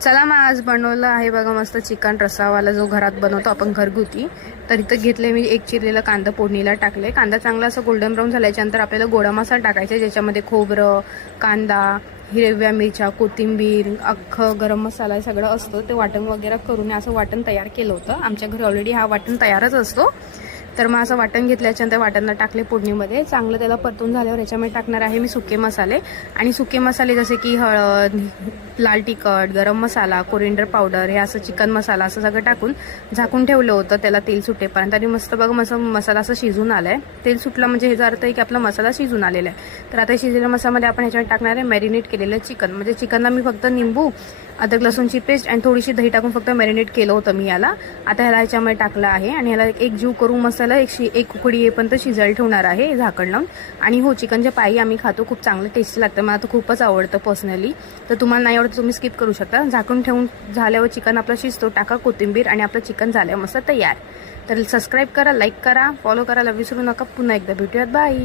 चला मग आज बनवलं आहे बघा मस्त चिकन रस्सावाला, जो घरात बनवतो आपण घरगुती. तर इथं घेतले मी एक चिरलेला कांदा फोडणीला टाकले. कांदा चांगला असं गोल्डन ब्राऊन झाल्याच्यानंतर आपल्याला गोडा मसाला टाकायचा, ज्याच्यामध्ये खोबरं, कांदा, हिरव्या मिरच्या, कोथिंबीर, अख्खं गरम मसाला सगळं असतं. ते वाटण वगैरे करून असं वाटण तयार केलं होतं. आमच्या घरी ऑलरेडी हा वाटण तयारच असतो. तर मग असं वाटण घेतल्याच्यानंतर वाटणला टाकले फोडणीमध्ये. चांगलं त्याला परतून झाल्यावर याच्यामध्ये टाकणार आहे मी सुके मसाले. आणि सुके मसाले जसे की हळद, लाल तिखट, गरम मसाला, कोरिंडर पावडर, हे असं चिकन मसाला असं सगळं टाकून झाकून ठेवलं होतं त्याला तेल सुटेपर्यंत. आणि मस्त बघा मसाला असं शिजून आला आहे. तेल सुटलं म्हणजे ह्याचा अर्थ आहे की आपला मसाला शिजून आलेला आहे. तर आता शिजलेल्या मसाल्यामध्ये आपण ह्याच्यामध्ये टाकणार आहे मॅरिनेट केलेलं चिकन. म्हणजे चिकनला मी फक्त निंबू, अद्रक लसूणची पेस्ट आणि थोडीशी दही टाकून फक्त मॅरिनेट केलं होतं मी याला. आता ह्याला ह्याच्यामध्ये टाकलं आहे आणि ह्याला एक जीव करून मसाला एक उकडी येईपर्यंत शिजायला ठेवणार आहे झाकण लावून. आणि हो, चिकनच्या पायी आम्ही खातो, खूप चांगलं टेस्टी लागतं. मला तर खूपच आवडतं पर्सनली. तर तुम्हाला नाही आवडतं तुम्ही स्किप करू शकता. झाकून ठेवून झाल्यावर चिकन आपला शिजतो, टाका कोथिंबीर आणि आपलं चिकन झाल्यावर मस्त तयार. तर सबस्क्राईब करा, लाईक करा, फॉलो करायला विसरू नका. पुन्हा एकदा भेटूयात. बाय.